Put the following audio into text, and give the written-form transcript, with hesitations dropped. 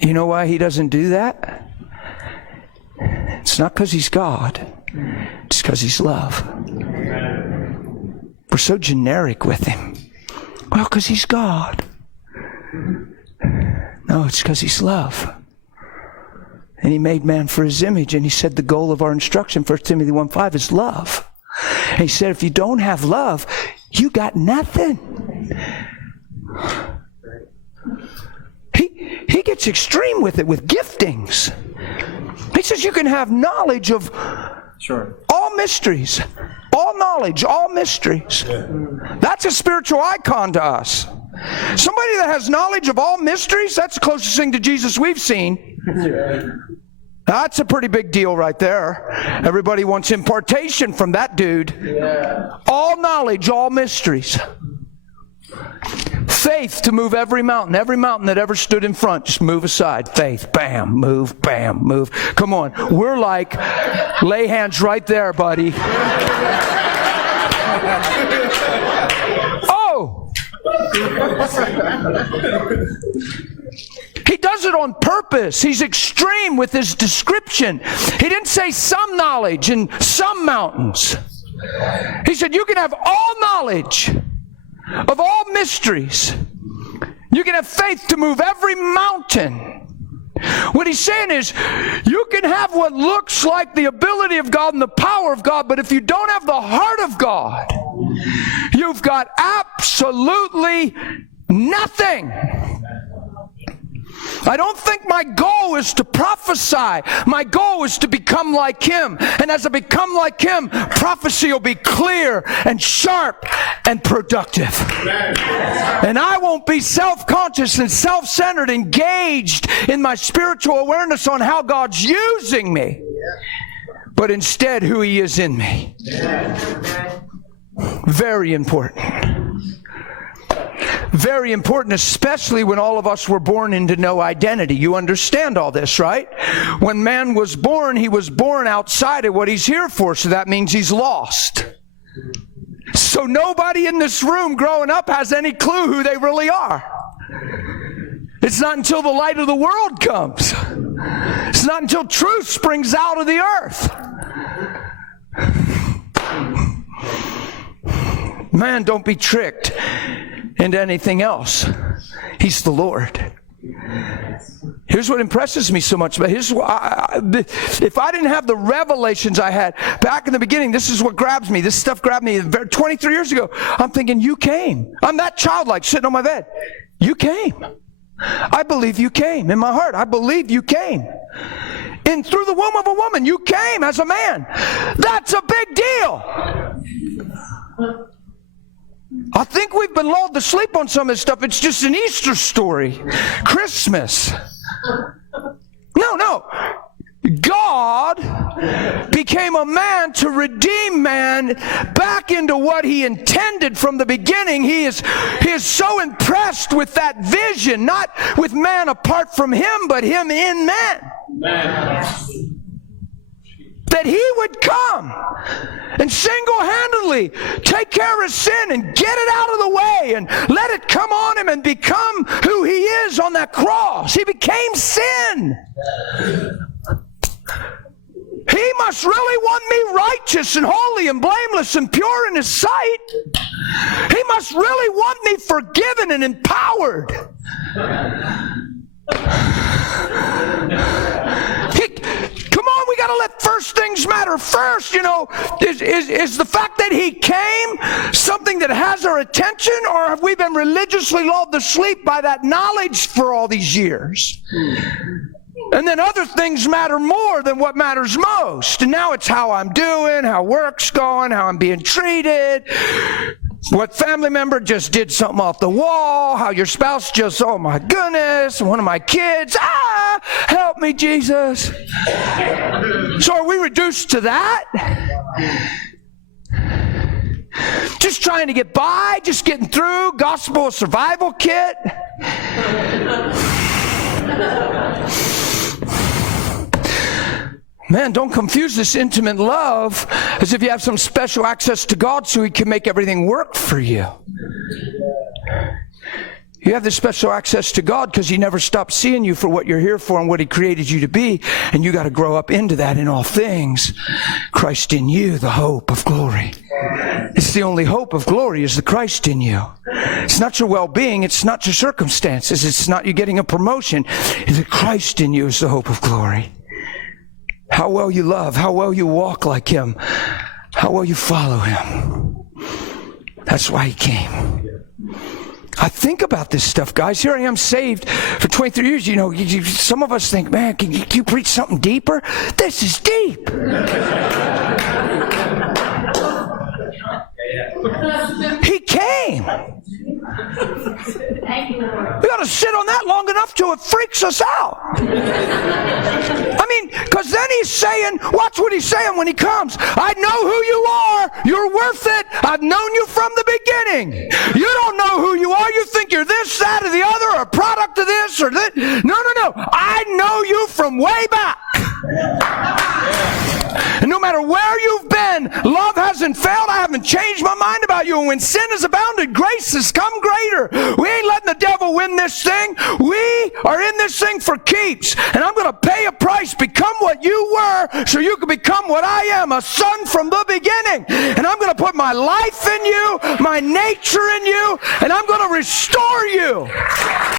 You know why he doesn't do that? It's not because he's God. It's because he's love. We're so generic with him. Well, because he's God. No, it's because he's love. And he made man for his image. And he said the goal of our instruction, 1 Timothy 1:5, is love. And he said, if you don't have love, you got nothing. He gets extreme with it, with giftings. He says you can have knowledge of all mysteries, all knowledge, all mysteries. That's a spiritual icon to us. Somebody that has knowledge of all mysteries, that's the closest thing to Jesus we've seen. That's a pretty big deal right there. Everybody wants impartation from that dude. All knowledge, all mysteries. Faith to move every mountain that ever stood in front, just move aside. Faith, bam, move, bam, move. Come on, we're like, lay hands right there, buddy. Oh! He does it on purpose. He's extreme with his description. He didn't say some knowledge in some mountains. He said you can have all knowledge of all mysteries. You can have faith to move every mountain. What he's saying is, you can have what looks like the ability of God and the power of God, but if you don't have the heart of God, you've got absolutely nothing. I don't think my goal is to prophesy. My goal is to become like him. And as I become like him, prophecy will be clear and sharp and productive. And I won't be self-conscious and self-centered, engaged in my spiritual awareness on how God's using me, but instead who he is in me. Very important. Very important, especially when all of us were born into no identity. You understand all this, right? When man was born, he was born outside of what he's here for, so that means he's lost. So nobody in this room growing up has any clue who they really are. It's not until the light of the world comes. It's not until truth springs out of the earth. Man, don't be tricked into anything else. He's the Lord. Here's what impresses me so much. If I didn't have the revelations I had back in the beginning, this is what grabs me. This stuff grabbed me 23 years ago. I'm thinking, you came. I'm that childlike sitting on my bed. You came. I believe you came. In my heart, I believe you came. And through the womb of a woman, you came as a man. That's a big deal. I think we've been lulled to sleep on some of this stuff. It's just an Easter story. Christmas. No. God became a man to redeem man back into what he intended from the beginning. He is so impressed with that vision, not with man apart from him, but him in man. That he would come and single-handedly take care of sin and get it out of the way and let it come on him and become who he is on that cross. He became sin. He must really want me righteous and holy and blameless and pure in his sight. He must really want me forgiven and empowered. Come on, we got to let first things matter first. You know, is the fact that he came something that has our attention, or have we been religiously lulled to sleep by that knowledge for all these years? And then other things matter more than what matters most. And now it's how I'm doing, how work's going, how I'm being treated, what family member just did something off the wall, how your spouse just, oh my goodness, one of my kids, help me, Jesus. So are we reduced to that? Just trying to get by, just getting through, gospel survival kit? Man, don't confuse this intimate love as if you have some special access to God so he can make everything work for you. You have this special access to God because He never stopped seeing you for what you're here for and what He created you to be. And you got to grow up into that in all things. Christ in you, the hope of glory. It's the only hope of glory is the Christ in you. It's not your well-being. It's not your circumstances. It's not you getting a promotion. It's the Christ in you is the hope of glory. How well you love, how well you walk like Him, how well you follow Him. That's why He came. I think about this stuff, guys. Here I am saved for 23 years. You know, some of us think, man, can you preach something deeper? This is deep. He came. We got to sit on that long enough till it freaks us out. I mean, because then He's saying, watch what He's saying when He comes. I know who you are. You're worth it. I've known you from the beginning. You don't know who you are. You think you're this, that, or the other, or a product of this or that. No. I know you from way back. And no matter where you've been, love hasn't failed. I haven't changed my mind about you. And when sin has abounded, grace has come greater. We ain't letting the devil win this thing. We are in this thing for keeps. And I'm going to pay a price, become what you were, so you can become what I am, a son from the beginning. And I'm going to put my life in you, my nature in you, and I'm going to restore you.